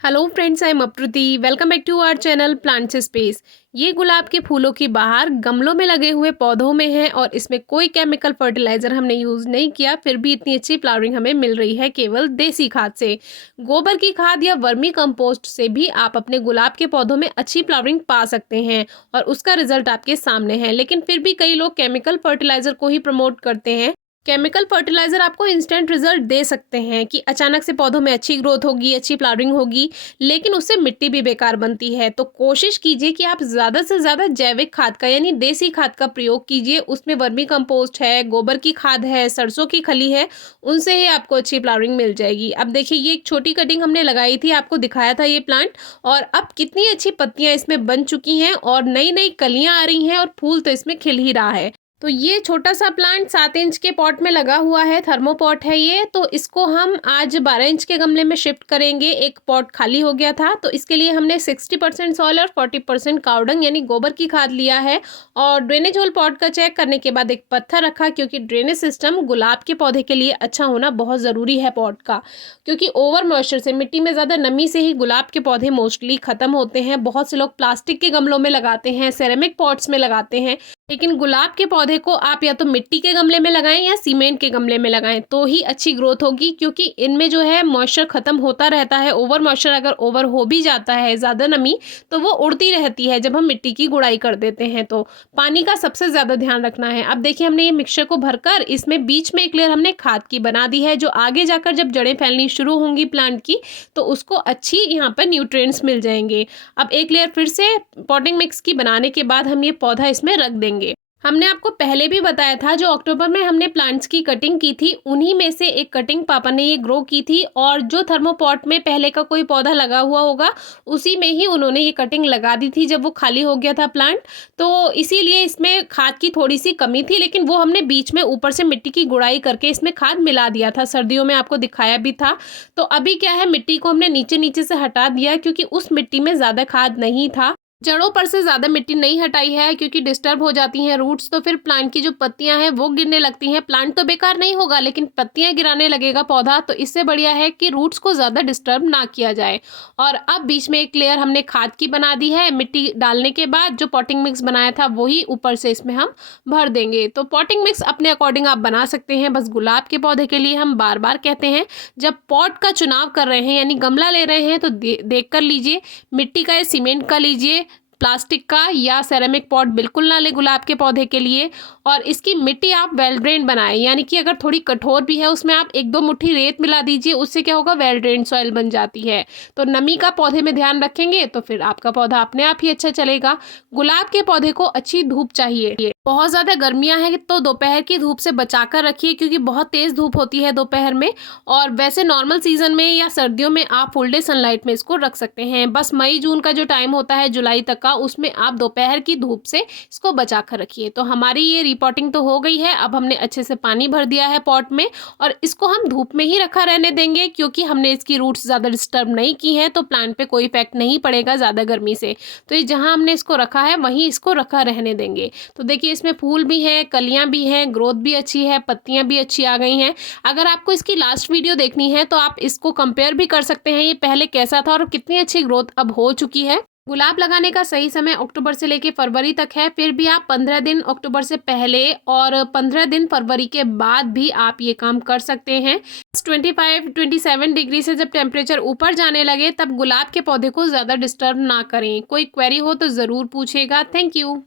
Hello friends, I am Apruti. Welcome back to our channel plants space. ये गुलाब के फूलों की बाहर गमलों में लगे हुए पौधों में है और इसमें कोई केमिकल फर्टिलाइजर हमने यूज़ नहीं किया, फिर भी इतनी अच्छी फ्लावरिंग हमें मिल रही है केवल देसी खाद से। गोबर की खाद या वर्मी कंपोस्ट से भी आप अपने गुलाब के पौधों में अच्छी फ्लावरिंग पा सकते हैं और उसका रिजल्ट आपके सामने है। लेकिन फिर भी कई लोग केमिकल फर्टिलाइजर को ही प्रमोट करते हैं। केमिकल फर्टिलाइजर आपको इंस्टेंट रिजल्ट दे सकते हैं कि अचानक से पौधों में अच्छी ग्रोथ होगी, अच्छी फ्लावरिंग होगी, लेकिन उससे मिट्टी भी बेकार बनती है। तो कोशिश कीजिए कि आप ज़्यादा से ज़्यादा जैविक खाद का यानी देसी खाद का प्रयोग कीजिए। उसमें वर्मी कंपोस्ट है, गोबर की खाद है, सरसों की खली है, उनसे ही आपको अच्छी फ्लावरिंग मिल जाएगी। अब देखिए, ये एक छोटी कटिंग हमने लगाई थी, आपको दिखाया था ये प्लांट, और अब कितनी अच्छी पत्तियां इसमें बन चुकी हैं और नई नई कलियां आ रही हैं और फूल तो इसमें खिल ही रहा है। तो ये छोटा सा प्लांट 7 इंच के पॉट में लगा हुआ है, थर्मोपॉट है ये। तो इसको हम आज 12 इंच के गमले में शिफ्ट करेंगे। एक पॉट खाली हो गया था, तो इसके लिए हमने 60% सॉइल और 40% कावडंग यानी गोबर की खाद लिया है। और ड्रेनेज होल पॉट का चेक करने के बाद एक पत्थर रखा, क्योंकि ड्रेनेज सिस्टम गुलाब के पौधे के लिए अच्छा होना बहुत ज़रूरी है पॉट का। क्योंकि ओवर मॉइस्चर से, मिट्टी में ज़्यादा नमी से ही गुलाब के पौधे मोस्टली ख़त्म होते हैं। बहुत से लोग प्लास्टिक के गमलों में लगाते हैं, सेरेमिक पॉट्स में लगाते हैं, लेकिन गुलाब के पौधे को आप या तो मिट्टी के गमले में लगाएं या सीमेंट के गमले में लगाएं, तो ही अच्छी ग्रोथ होगी। क्योंकि इनमें जो है मॉइस्चर खत्म होता रहता है। ओवर मॉइस्चर अगर ओवर हो भी जाता है, ज़्यादा नमी, तो वो उड़ती रहती है जब हम मिट्टी की गुड़ाई कर देते हैं। तो पानी का सबसे ज़्यादा ध्यान रखना है। अब देखिए, हमने ये मिक्सचर को भरकर इसमें बीच में एक लेयर हमने खाद की बना दी है, जो आगे जाकर जब जड़ें फैलनी शुरू होंगी प्लांट की, तो उसको अच्छी यहाँ पर न्यूट्रिएंट्स मिल जाएंगे। अब एक लेयर फिर से पॉटिंग मिक्स की बनाने के बाद हम ये पौधा इसमें रख देंगे। हमने आपको पहले भी बताया था, जो अक्टूबर में हमने प्लांट्स की कटिंग की थी, उन्हीं में से एक कटिंग पापा ने ये ग्रो की थी। और जो थर्मोपॉट में पहले का कोई पौधा लगा हुआ होगा, उसी में ही उन्होंने ये कटिंग लगा दी थी जब वो खाली हो गया था प्लांट। तो इसीलिए इसमें खाद की थोड़ी सी कमी थी, लेकिन वो हमने बीच में ऊपर से मिट्टी की गुड़ाई करके इसमें खाद मिला दिया था। सर्दियों में आपको दिखाया भी था। तो अभी क्या है, मिट्टी को हमने नीचे नीचे से हटा दिया, क्योंकि उस मिट्टी में ज़्यादा खाद नहीं था। जड़ों पर से ज़्यादा मिट्टी नहीं हटाई है, क्योंकि डिस्टर्ब हो जाती हैं रूट्स, तो फिर प्लांट की जो पत्तियां हैं वो गिरने लगती हैं। प्लांट तो बेकार नहीं होगा, लेकिन पत्तियां गिराने लगेगा पौधा। तो इससे बढ़िया है कि रूट्स को ज़्यादा डिस्टर्ब ना किया जाए। और अब बीच में एक लेयर हमने खाद की बना दी है। मिट्टी डालने के बाद जो पॉटिंग मिक्स बनाया था, वही ऊपर से इसमें हम भर देंगे। तो पॉटिंग मिक्स अपने अकॉर्डिंग आप बना सकते हैं। बस गुलाब के पौधे के लिए हम बार बार कहते हैं, जब पॉट का चुनाव कर रहे हैं यानी गमला ले रहे हैं, तो देख कर लीजिए, मिट्टी का या सीमेंट का लीजिए, प्लास्टिक का या सेरेमिक पॉट बिल्कुल ना ले गुलाब के पौधे के लिए। और इसकी मिट्टी आप वेल ड्रेन बनाएं, यानी कि अगर थोड़ी कठोर भी है, उसमें आप 1-2 मुट्ठी रेत मिला दीजिए। उससे क्या होगा, वेल ड्रेन सॉइल बन जाती है। तो नमी का पौधे में ध्यान रखेंगे तो फिर आपका पौधा अपने आप ही अच्छा चलेगा। गुलाब के पौधे को अच्छी धूप चाहिए। बहुत ज़्यादा गर्मियाँ हैं तो दोपहर की धूप से बचा कर रखिए, क्योंकि बहुत तेज़ धूप होती है दोपहर में। और वैसे नॉर्मल सीजन में या सर्दियों में आप फुल डे सनलाइट में इसको रख सकते हैं। बस मई जून का जो टाइम होता है, जुलाई तक का, उसमें आप दोपहर की धूप से इसको बचा कर रखिए। तो हमारी ये रिपोर्टिंग तो हो गई है। अब हमने अच्छे से पानी भर दिया है पॉट में, और इसको हम धूप में ही रखा रहने देंगे, क्योंकि हमने इसकी रूट्स ज़्यादा डिस्टर्ब नहीं की हैं, तो प्लांट पे कोई इफेक्ट नहीं पड़ेगा ज़्यादा गर्मी से। तो ये जहाँ हमने इसको रखा है वहीं इसको रखा रहने देंगे। तो देखिए, इसमें फूल भी हैं, कलियां भी हैं, ग्रोथ भी अच्छी है, पत्तियां भी अच्छी आ गई हैं। अगर आपको इसकी लास्ट वीडियो देखनी है तो आप इसको कंपेयर भी कर सकते हैं, ये पहले कैसा था और कितनी अच्छी ग्रोथ अब हो चुकी है। गुलाब लगाने का सही समय अक्टूबर से लेकर फरवरी तक है। फिर भी आप 15 दिन अक्टूबर से पहले और 15 दिन फरवरी के बाद भी आप ये काम कर सकते हैं। 25-27 डिग्री से जब टेम्परेचर ऊपर जाने लगे, तब गुलाब के पौधे को ज़्यादा डिस्टर्ब ना करें। कोई क्वेरी हो तो ज़रूर पूछेगा। Thank you.